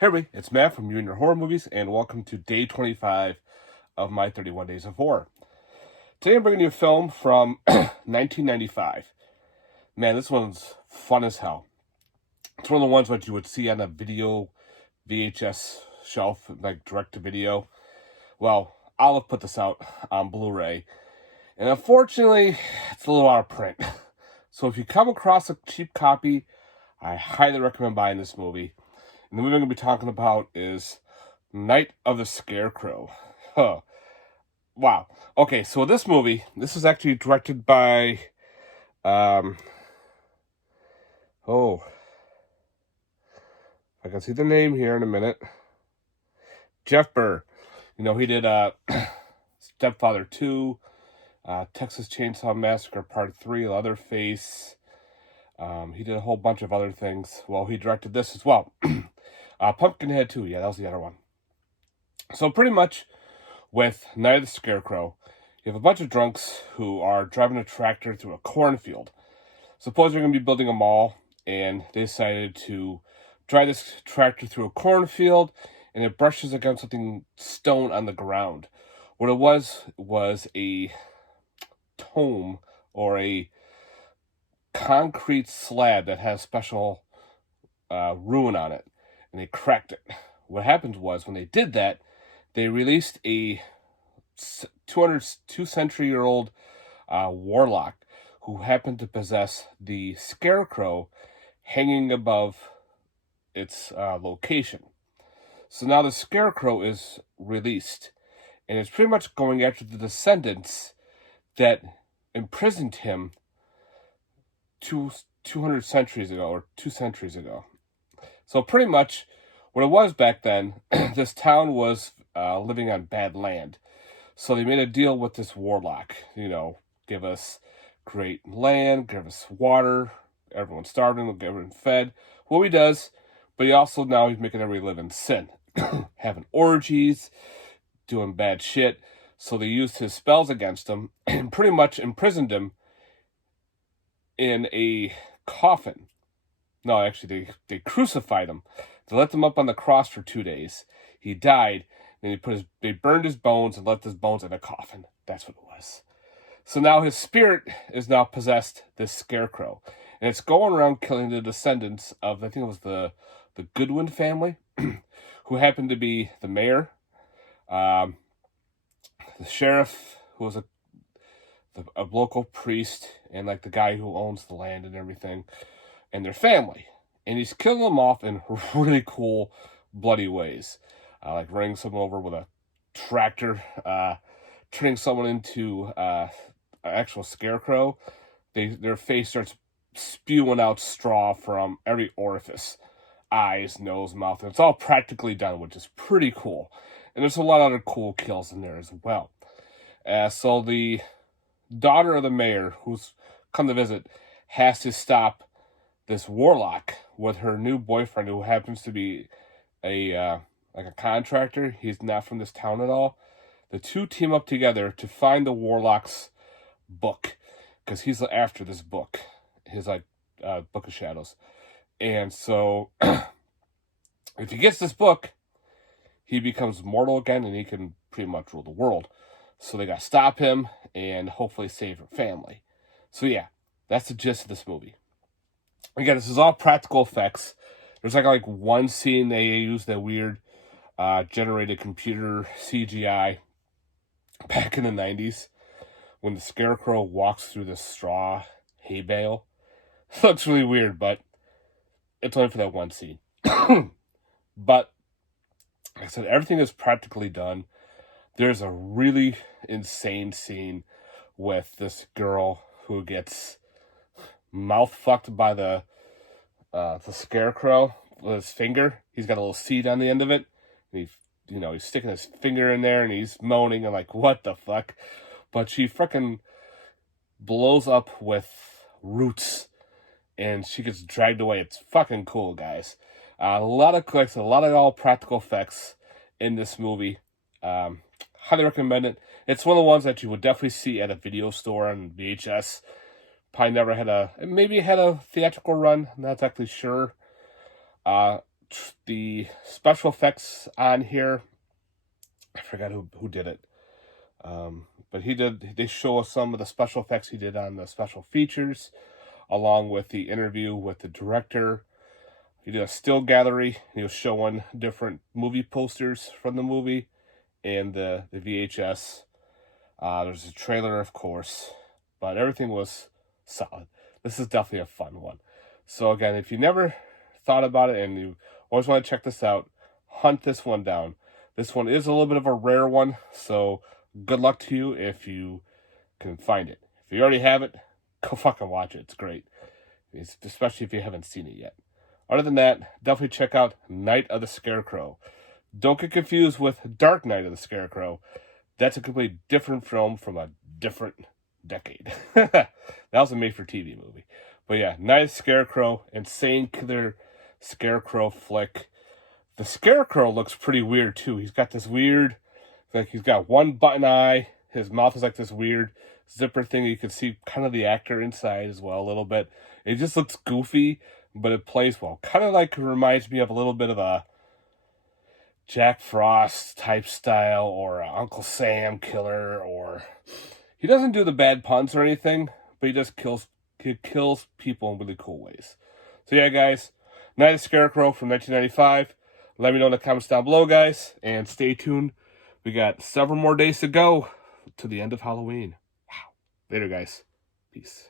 Hey everybody, it's Matt from You and Your Horror Movies, and welcome to day 25 of my 31 Days of Horror. Today I'm bringing you a film from 1995. Man, this one's fun as hell. It's one of the ones that you would see on a video VHS shelf, like direct-to-video. Well, I'll have put this out on Blu-ray, and unfortunately, it's a little out of print. So if you come across a cheap copy, I highly recommend buying this movie. And the movie I'm going to be talking about is Night of the Scarecrow. Huh. Wow. Okay, so this movie, this is actually directed by, I can see the name here in a minute. Jeff Burr. You know, he did Stepfather 2, Texas Chainsaw Massacre Part 3, Leatherface. He did a whole bunch of other things. Well, he directed this as well. Pumpkinhead 2, yeah, that was the other one. So pretty much with Night of the Scarecrow, you have a bunch of drunks who are driving a tractor through a cornfield. Suppose they're going to be building a mall, and they decided to drive this tractor through a cornfield, and it brushes against something stone on the ground. What it was a tome, or a concrete slab that has special ruin on it, and they cracked it. What happened was, when they did that, they released a 2-century-old warlock who happened to possess the Scarecrow hanging above its location. So now the Scarecrow is released, and it's pretty much going after the descendants that imprisoned him 200 centuries ago, or 2 centuries ago. So pretty much what it was back then, this town was living on bad land. So they made a deal with this warlock. You know, give us great land, give us water. Everyone's starving, we'll get everyone fed. Well, he does, but he's making everybody live in sin. Having orgies, doing bad shit. So they used his spells against him and pretty much imprisoned him in a coffin. No, actually, they crucified him. They let him up on the cross for 2 days. He died, and they burned his bones and left his bones in a coffin. That's what it was. So now his spirit is now possessed this Scarecrow, and it's going around killing the descendants of, I think it was the Goodwin family, who happened to be the mayor, the sheriff, who was a local priest, and like the guy who owns the land and everything, and their family. And he's killing them off in really cool, bloody ways. Like running someone over with a tractor, turning someone into an actual scarecrow. Their face starts spewing out straw from every orifice. Eyes, nose, mouth. And it's all practically done, which is pretty cool. And there's a lot of other cool kills in there as well. So the daughter of the mayor, who's come to visit, has to stop this warlock with her new boyfriend, who happens to be a contractor. He's not from this town at all. The two team up together to find the warlock's book, because he's after this book, his Book of Shadows. And so if he gets this book, he becomes mortal again, and he can pretty much rule the world. So they gotta stop him and hopefully save her family. So yeah, that's the gist of this movie. Again, this is all practical effects. There's like one scene they use that weird generated computer CGI back in the 90s when the Scarecrow walks through the straw hay bale. It looks really weird, but it's only for that one scene. But like I said, everything is practically done. There's a really insane scene with this girl who gets mouth fucked by the Scarecrow with his finger. He's got a little seed on the end of it. And he's sticking his finger in there, and he's moaning and like, what the fuck? But she freaking blows up with roots, and she gets dragged away. It's fucking cool, guys. A lot of clicks, a lot of all practical effects in this movie. Highly recommend it. It's one of the ones that you would definitely see at a video store on VHS. Probably never had maybe had a theatrical run. I'm not exactly sure. the special effects on here, I forgot who did it. But they show us some of the special effects he did on the special features, along with the interview with the director. He did a still gallery. He was showing different movie posters from the movie and the VHS. There's a trailer, of course, but everything was solid. This is definitely a fun one. So again, if you never thought about it and you always want to check this out, hunt this one down. This one is a little bit of a rare one, so good luck to you if you can find it. If you already have it, go fucking watch it. It's great, especially if you haven't seen it yet. Other than that, definitely check out Night of the Scarecrow. Don't get confused with Dark Night of the Scarecrow. That's a completely different film from a different decade. That was a made-for-TV movie. But yeah, Night of the Scarecrow, insane killer Scarecrow flick. The Scarecrow looks pretty weird too. He's got this weird, like he's got one button eye. His mouth is like this weird zipper thing. You can see kind of the actor inside as well a little bit. It just looks goofy, but it plays well. Kind of like reminds me of a little bit of a Jack Frost type style, or Uncle Sam killer, or he doesn't do the bad puns or anything, but he just kills people in really cool ways. So yeah, guys, Night of the Scarecrow from 1995. Let me know in the comments down below, guys, and stay tuned. We got several more days to go to the end of Halloween. Wow. Later, guys. Peace.